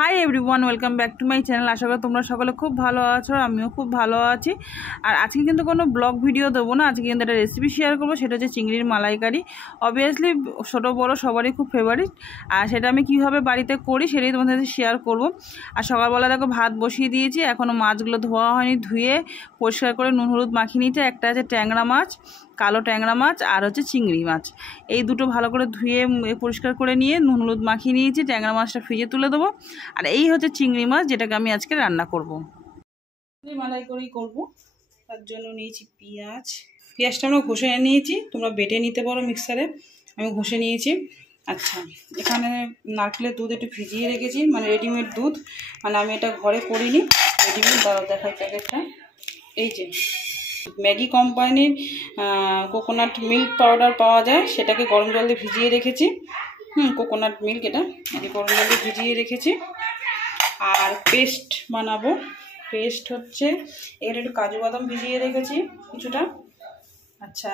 High everyone, welcome back to my channel. আশা করি তোমরা সকলে খুব ভালো আছো, আমিও খুব ভালো আছি। আর আজকে কিন্তু কোনো ব্লগ ভিডিও দেবো না, আজকে কিন্তু একটা রেসিপি শেয়ার করবো, সেটা হচ্ছে চিংড়ির মালাইকারি। অবভিয়াসলি ছোটো বড়ো সবারই খুব ফেভারিট, আর সেটা আমি কীভাবে বাড়িতে করি সেটাই তোমাদের সাথে শেয়ার করবো। আর সকালবেলা দেখো ভাত বসিয়ে দিয়েছি, এখনও মাছগুলো ধোয়া হয়নি, ধুয়ে পরিষ্কার করে নুন হলুদ মাখিয়ে নিয়েছে। একটা আছে ট্যাংরা মাছ, কালো ট্যাংরা মাছ, আর হচ্ছে চিংড়ি মাছ। এই দুটো ভালো করে ধুয়ে পরিষ্কার করে নিয়ে নুন হলুদ মাখিয়ে নিয়েছি। ট্যাংরা মাছটা ফ্রিজে তুলে দেবো। আর এই হচ্ছে চিংড়ি মাছ, যেটাকে আমি আজকে রান্না করব। মালাই করেই করবো, তার জন্য নিয়েছি পেঁয়াজটা আমরা ঘষে নিয়েছি, তোমরা বেটে নিতে পারো মিক্সারে, আমি ঘষে নিয়েছি। আচ্ছা, এখানে নারকেলের দুধ একটু ভিজিয়ে রেখেছি, মানে রেডিমেড দুধ, মানে আমি এটা ঘরে করিনি, রেডিমেড। দাঁড়াও দেখাই প্যাকেটটা। এই যে ম্যাগি কোম্পানির কোকোনাট মিল্ক পাউডার পাওয়া যায়, সেটাকে গরম জল দিয়ে ভিজিয়ে রেখেছি। কোকোনাট মিল্ক, এটা গরম জল দিয়ে ভিজিয়ে রেখেছি। আর পেস্ট বানাবো, পেস্ট হচ্ছে এর একটু কাজু বাদাম ভিজিয়ে রেখেছি কিছুটা। আচ্ছা,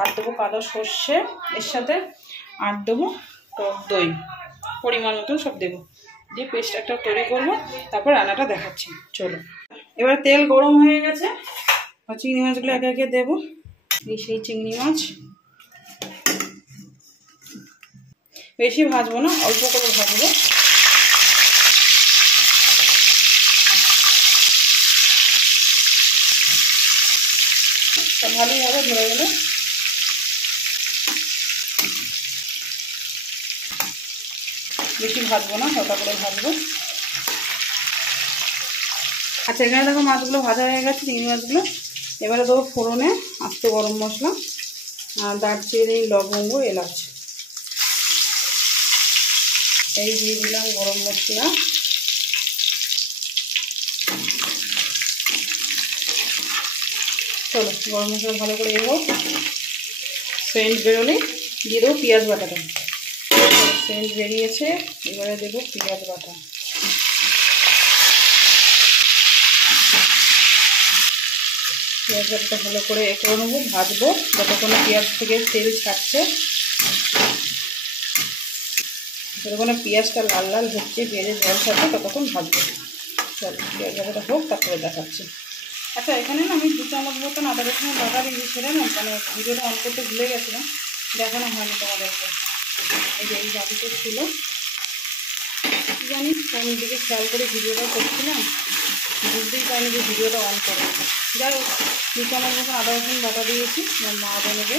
আর দেবো কালো সর্ষে এর সাথে, আর দেবো টক দই পরিমাণ মতন, সব দেবো দিয়ে পেস্ট একটা তৈরি করবো, তারপর রান্নাটা দেখাচ্ছি। চলো, এবার তেল গরম হয়ে গেছে, চিংড়ি মাছগুলো একে একে দেবো। এই সেই চিংড়ি মাছ, বেশি ভাজবো না, অল্প করে ভাজবো। ভালোইভাবে ধরে গেলে বেশি ভাজবো না, হালকা করে ভাজবো। আচ্ছা, এখানে দেখো মাছগুলো ভাজা হয়ে গেছে, চিংড়ি মাছগুলো। এবারে দেবো ফোড়নে আস্ত গরম মশলা, দারচিনি, লবঙ্গ, এলাচ, এই দিয়ে দিলাম গরম মশলা। চলো, গরম মশলা ভালো করে হোক, সেন্ট বেরোলে দিয়ে দেবো পেঁয়াজ বাটাটা। সেন্ট বেরিয়েছে, এবারে দেবো পেঁয়াজ বাটা। পেঁয়াজ বাটাটা ভালো করে করে নেবো, ভাজবো যতক্ষণ পেঁয়াজ থেকে তেল ছাড়ছে, যতক্ষণ পেঁয়াজটা লাল লাল হচ্ছে, পেঁয়াজের জল ছাড়ছে, ততক্ষণ ভাজবো। চলো, পেঁয়াজ বাটাটা হোক, তারপরে দেখাচ্ছি। আচ্ছা, এখানে না আমি 2 চামচ মতন আদা রসুনের বাটা দিয়েছিলাম, মানে ভিডিওটা অন করতে ভুলে গেছিলাম, দেখানো হয়নি তোমাদেরকে। এই যে এই বাটিতে ছিল, জানি কোন দিকে খেয়াল করে ভিডিওটা করছিলাম, বুঝতেই পারিনি যে ভিডিওটা অন করে। যাই হোক, 2 চামচ মতন আদা রসুন বাটা দিয়েছি মা বোনকে।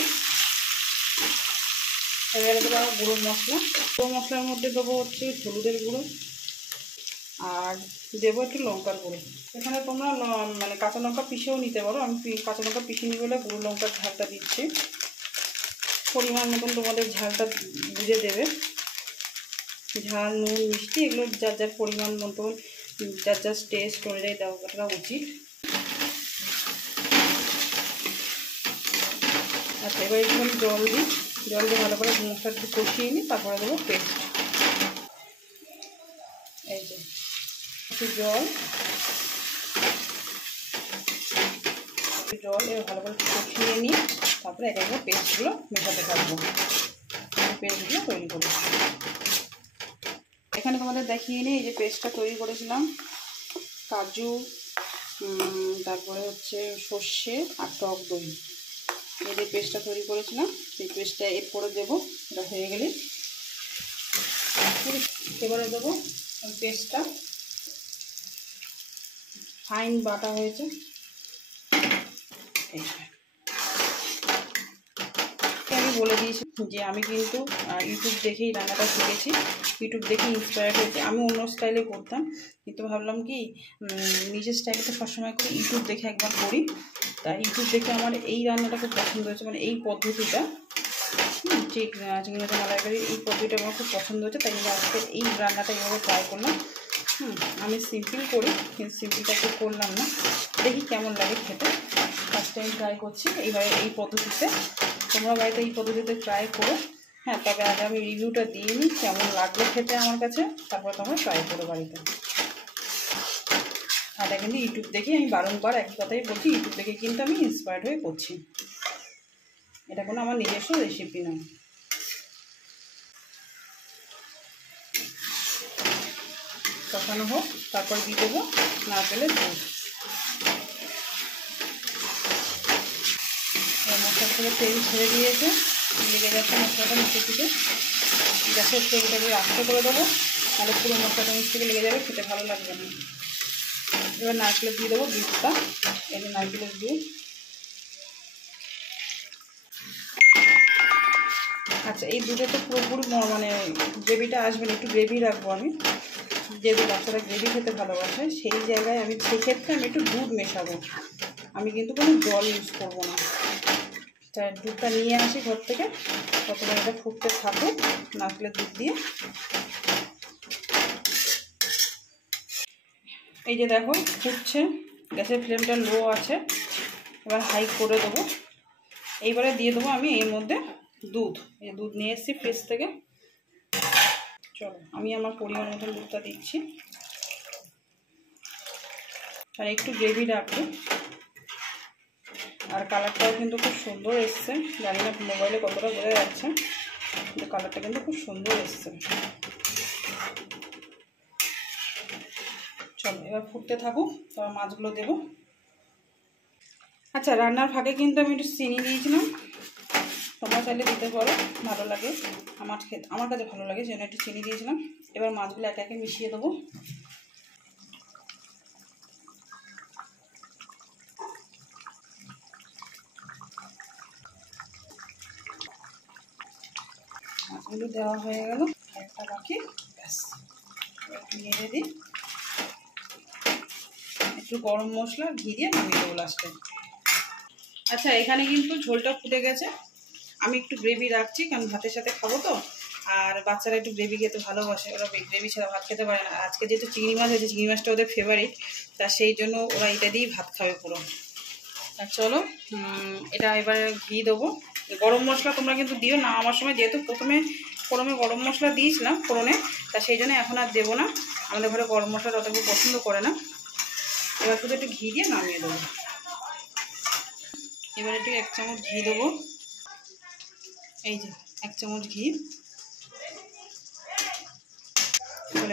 এবারে দেবো গুঁড়ো মশলা, গুঁড়ো মশলার মধ্যে দেবো হচ্ছে হলুদের গুঁড়ো, আর দেবো একটু লঙ্কার গুঁড়ো। এখানে তোমরা মানে কাঁচা লঙ্কা পিষেও নিতে পারো, আমি কাঁচা লঙ্কা পিষে নিয়ে বলে গুঁড়ো লঙ্কার ঝালটা দিচ্ছি। পরিমাণ মতন তোমাদের ঝালটা বুঝে দেবে, ঝাল নুন মিষ্টি এগুলো যার যার পরিমাণ মতন, যার যার টেস্ট অনুযায়ী দেওয়াটা উচিত। আচ্ছা, এবার একটু জল দিই, জল দিয়ে ভালো করে মশলাটা কষিয়ে নিই, তারপরে দেবো পেস্ট। এই যে একটু জল এবার ভালো করে কষিয়ে নিই, তারপরে এক একবার পেস্টগুলো মেশাতে থাকবো, পেস্টগুলো তৈরি করবো। এখানে তোমাদের দেখিয়ে নিই, এই যে পেস্টটা তৈরি করেছিলাম, কাজু, তারপরে হচ্ছে সর্ষে আর টক দই, এই যে পেস্টটা তৈরি করেছিলাম, সেই পেস্টটা এরপরে দেবো। এটা হয়ে গেলে এবারে দেবো পেস্টটা, ফাইন বাটা হয়েছে। আমি বলে দিয়েছি যে আমি কিন্তু ইউটিউব দেখেই রান্নাটা শিখেছি, ইউটিউব দেখে ইন্সপায়ার্ড হয়েছে। আমি অন্য স্টাইলে করতাম, কিন্তু ভাবলাম কি নিজের স্টাইলে তো সবসময় করে ইউটিউব দেখে একবার করি, তাই ইউটিউব দেখে আমার এই রান্নাটা খুব পছন্দ হয়েছে, মানে এই পদ্ধতিটা, চিংড়ি মাছের মালাইকারি এই পদ্ধতিটা আমার খুব পছন্দ হয়েছে, তাই জন্য আজকে এই রান্নাটা এইভাবে ট্রাই করলাম। আমি সিম্পল করি, কিন্তু সিম্পলটা একটু করলাম না, দেখি কেমন লাগে খেতে। ফার্স্ট টাইম ট্রাই করছি এইভাবে এই পদ্ধতিতে, তোমরা বাড়িতে এই পদ্ধতিতে ট্রাই করো। হ্যাঁ, তবে আগে আমি রিভিউটা দিয়ে নিই কেমন লাগলো খেতে আমার কাছে, তারপর তোমরা ট্রাই করো বাড়িতে। এটা কিন্তু ইউটিউব দেখে, আমি বারংবার একই কথাই বলছি, ইউটিউব দেখে কিন্তু আমি ইন্সপায়ার্ড হয়ে করছি, এটা কোনো আমার নিজস্ব রেসিপি নয়। কষানো হোক, তারপর দিয়ে দেবো নারকেলের দুধ। মশলা থেকে তেল ছেড়ে দিয়েছে, লেগে যাচ্ছে মশলাটা নিচে থেকে। গ্যাসের তেলটাকে আস্তে করে দেবো, তাহলে পুরো মশলাটা নিচ থেকে লেগে যাবে, খেতে ভালো লাগবে না। এবার নারকেলের দিয়ে দেবো দুধটা, এই যে নারকেলের দুধ। আচ্ছা, এই দুধে তো পুরোপুরি মানে গ্রেভিটা আসবে না, একটু গ্রেভি রাখবো আমি, যেহেতু বাচ্চারা গ্রেভি খেতে ভালোবাসে। সেই জায়গায় আমি সেক্ষেত্রে আমি একটু দুধ মেশাবো, আমি কিন্তু কোনো জল ইউজ করবো না। তাই দুধটা নিয়ে আসি ঘর থেকে, ততক্ষণ এটা ফুটতে থাকুক নারকেলের দুধ দিয়ে। এই যে দেখো ফুটছে, গ্যাসের ফ্লেমটা লো আছে, এবার হাই করে দেবো। এইবারে দিয়ে দেবো আমি এর মধ্যে দুধ। এই দুধ নিয়ে এসেছি ফ্রিজ থেকে। চলো আমি আমার পরিমাণ মতন দুধটা দিচ্ছি, আর একটু গ্রেভি রাখবো। আর কালারটাও কিন্তু খুব সুন্দর এসছে, জানি না মোবাইলে কতটা বোঝা যাচ্ছে, কিন্তু কালারটা কিন্তু খুব সুন্দর এসছে। চলো এবার ফুটতে থাকুক, তারপর মাছগুলো দেবো। আচ্ছা, রান্নার ফাঁকে কিন্তু আমি একটু চিনি দিয়েছিলাম, তোমরা চাইলে দিতে পারো, ভালো লাগে, আমার কাছে ভালো লাগে, সেজন্য একটু চিনি দিয়েছিলাম। এবার মাছগুলো একে একে মিশিয়ে দেবো। মাছগুলো দেওয়া হয়ে গেল, একটা বাকি, ব্যাস। নেড়ে দিই, একটু গরম মশলা ঘি দিয়ে নামিয়ে দেবো লাস্টে। আচ্ছা, এখানে কিন্তু ঝোলটা ফুটে গেছে, আমি একটু গ্রেভি রাখছি, কারণ ভাতের সাথে খাবো তো, আর বাচ্চারা একটু গ্রেভি খেতে ভালোবাসে, ওরা গ্রেভি ছাড়া ভাত খেতে পারে না। আজকে যেহেতু চিংড়ি মাছ হয়েছে, চিংড়ি মাছটা ওদের ফেভারিট, তা সেই জন্য ওরা এটা দিয়েই ভাত খাবে পুরো। আর চলো এটা এবারে ঘি দেবো। গরম মশলা তোমরা কিন্তু দিও না, আমার সময় যেহেতু প্রথমে গরম মশলা দিয়েছিলাম ফোড়নে, তা সেই জন্য এখন আর দেবো না, আমাদের ঘরে গরম মশলা তত কেউ পছন্দ করে না। এবার শুধু একটু ঘি দিয়ে নামিয়ে দেবো। এবার একটু 1 চামচ ঘি দেবো, এই যে 1 চামচ ঘি।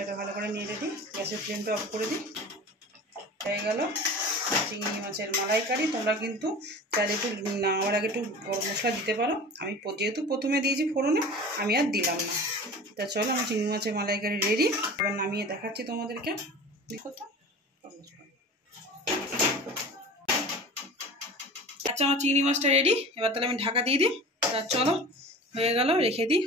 এটা ভালো করে নিয়ে দিই, গ্যাসের ফ্লেমটা অফ করে দিই। হয়ে গেল চিংড়ি মাছের মালাইকারি। তোমরা কিন্তু চাইলে একটু নামার আগে একটু গরম মশলা দিতে পারো, আমি যেহেতু প্রথমে দিয়েছি ফোড়নে, আমি আর দিলাম না। তা চলো, আমার চিংড়ি মাছের মালাইকারি রেডি। এবার নামিয়ে দেখাচ্ছি তোমাদেরকে। দেখো তো, আচ্ছা আমার চিংড়ি মাছটা রেডি। এবার তাহলে আমি ঢাকা দিয়ে দিই। তা চলো, হয়ে গেল, রেখে দিই।